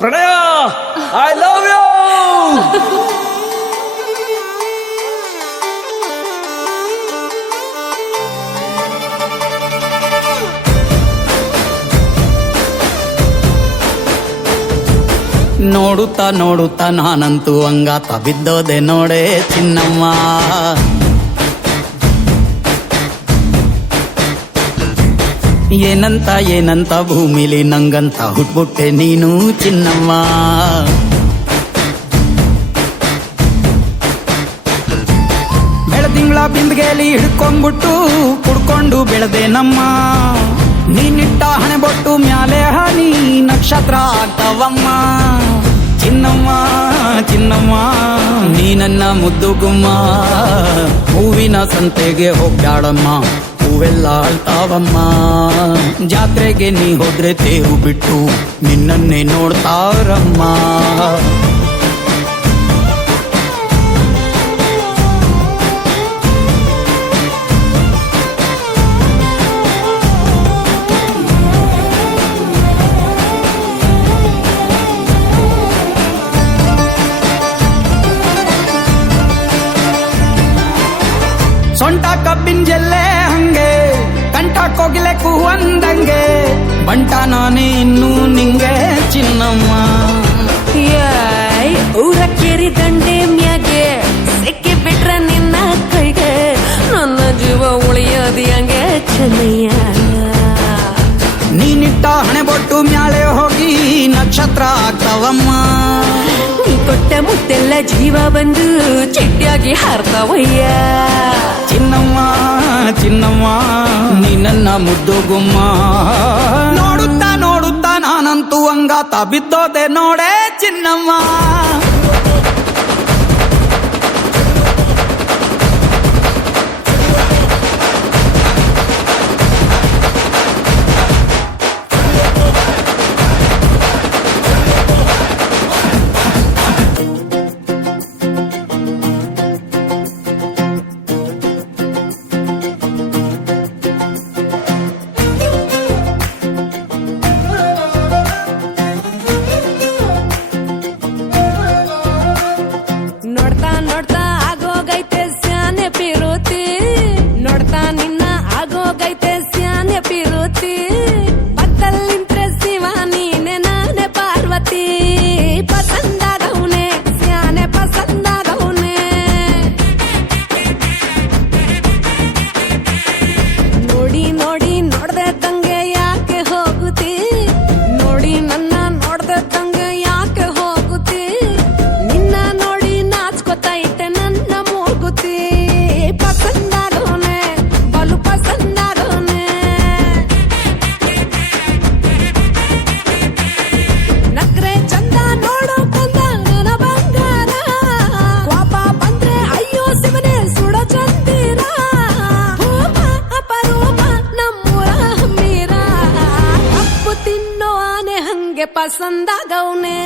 ಪ್ರಣಯ I love you. ನೋಡುತ್ತಾ ನೋಡುತ್ತಾ ನಾನಂತೂ ಹಂಗಾತ ಬಿದ್ದೋದೆ ನೋಡೆ ಚಿನ್ನಮ್ಮ. ಏನಂತ ಏನಂತ ಭೂಮಿಲಿ ನಂಗಂತ ಹುಟ್ಬಿಟ್ಟೆ ನೀನು ಚಿನ್ನಮ್ಮ. ಬೆಳದಿಂಗಳ ಬಿಂದಿಗೆಲಿ ಹಿಡ್ಕೊಂಡ್ಬಿಟ್ಟು ಕುಡ್ಕೊಂಡು ಬೆಳೆದೆ ನಮ್ಮ. ನೀನಿಟ್ಟ ಹಣೆ ಬೊಟ್ಟು ಮ್ಯಾಲೆ ಹನಿ ನಕ್ಷತ್ರ ಆಗ್ತಾವಮ್ಮ. ಚಿನ್ನಮ್ಮ ಚಿನ್ನಮ್ಮ ನೀ ನನ್ನ ಮುದ್ದು ಗುಮ್ಮ. ಹೂವಿನ ಸಂತೆಗೆ ಹೋಗ್ಯಾಡಮ್ಮ, ಹೂವೆಲ್ಲ ಅಳ್ತಾವಮ್ಮ. ಜಾತ್ರೆಗೆ ನೀ ಹೋದ್ರೆ ತೇರು ಬಿಟ್ಟು ನಿನ್ನನ್ನೇ ನೋಡ್ತಾರಮ್ಮ. ಸೊಂಟ ಕಬ್ಬಿನ ಜಲ್ಲೆ ಹಂಗೆ, ಕಂಠ ಕೋಗಿಲೆ ಕೂವಂದಂಗೆ, ಬಂಟ ನಾನೇ ಇನ್ನೂ ನಿಂಗೆ ಚಿನ್ನಮ್ಮ. ಊರ ಕೇರಿ ದಂಡೆ ಮ್ಯಾಗೆ ಸಿಕ್ಕಿ ಬಿಟ್ರ ನಿನ್ನ ಕೈಗೆ, ನನ್ನ ಜೀವ ಉಳಿಯೋದಿ ಹಂಗೆ ಚೆನ್ನಯ್ಯ. ನೀನಿಟ್ಟ ಹಣೆ ಬೊಟ್ಟು ಮ್ಯಾಲೆ ಹೋಗಿ ನಕ್ಷತ್ರ ಆಗ್ತಾವಮ್ಮ. ನೀ ಕೊಟ್ಟ ಮುತ್ತೆಲ್ಲ ಜೀವ ಬಂದು ಚಿಟ್ಟಿಯಾಗಿ ಹಾರ್ತಾವಯ್ಯ. ಚಿನ್ನಮ್ಮ ಚಿನ್ನಮ್ಮ ನೀ ನನ್ನ ಮುದ್ದು ಗುಮ್ಮ. ನೋಡುತ್ತಾ ನೋಡುತ್ತಾ ನಾನಂತೂ ಹಂಗಾತ ಬಿದ್ದೋದೆ ನೋಡೆ ಚಿನ್ನಮ್ಮ. ನೋಡ್ತಾ ನೋಡ್ತಾ ಆಗೋಗೈತೆ ಸ್ಯಾನೆ ಪಿರುತಿ, ನೋಡ್ತಾ ನಿನ್ನ ಆಗೋಗೈತೆ ಸ್ಯಾನೆ ಪಿರುತಿ. ಪಕ್ಕಲ್ಲಿಂತ್ರೆ ಶಿವ ನೀನೆ ನಾನೆ ಪಾರ್ವತಿ, ಪಸಂದಾಗವ್ನೆ ಸ್ಯಾನೆ ಪಸಂದಾಗವ್ನೆ. ನೋಡಿ ನೋಡಿ ನೋಡ್ದೆ ತಂಗೆ ಯಾಕೆ ಹೋಗುತ್ತಿ, ನೋಡಿ ನನ್ನ ನೋಡ್ದೆ ತಂಗೆ ಯಾಕೆ ಹೋಗುತ್ತಿ. ನಿನ್ನ ನೋಡಿ ನಾಚ್ಕೊತೈತೆ ನನ್ನ ಮೂಗುತಿ, ಪಸಂದಾಗೋನೆ ಬಲು ಪಸಂದಾಗೋನೆ. ನಕ್ರೆ ಚಂದ ನೋಡೋ ಕಂದ ನನ್ನ ಬಂಗಾರ, ಕೋಪ ಬಂದ್ರೆ ಅಯ್ಯೋ ಶಿವನೇ ಸುಡೋ ಚಂದಿರ. ಭೂಮ ಅಪರೂಪ ನಮ್ಮೂರ ಹಮ್ಮೀರ, ಕಪ್ಪು ತಿನ್ನೋ ಆನೆ ಹಂಗೆ ಪಸಂದಾಗವ್ನೆ.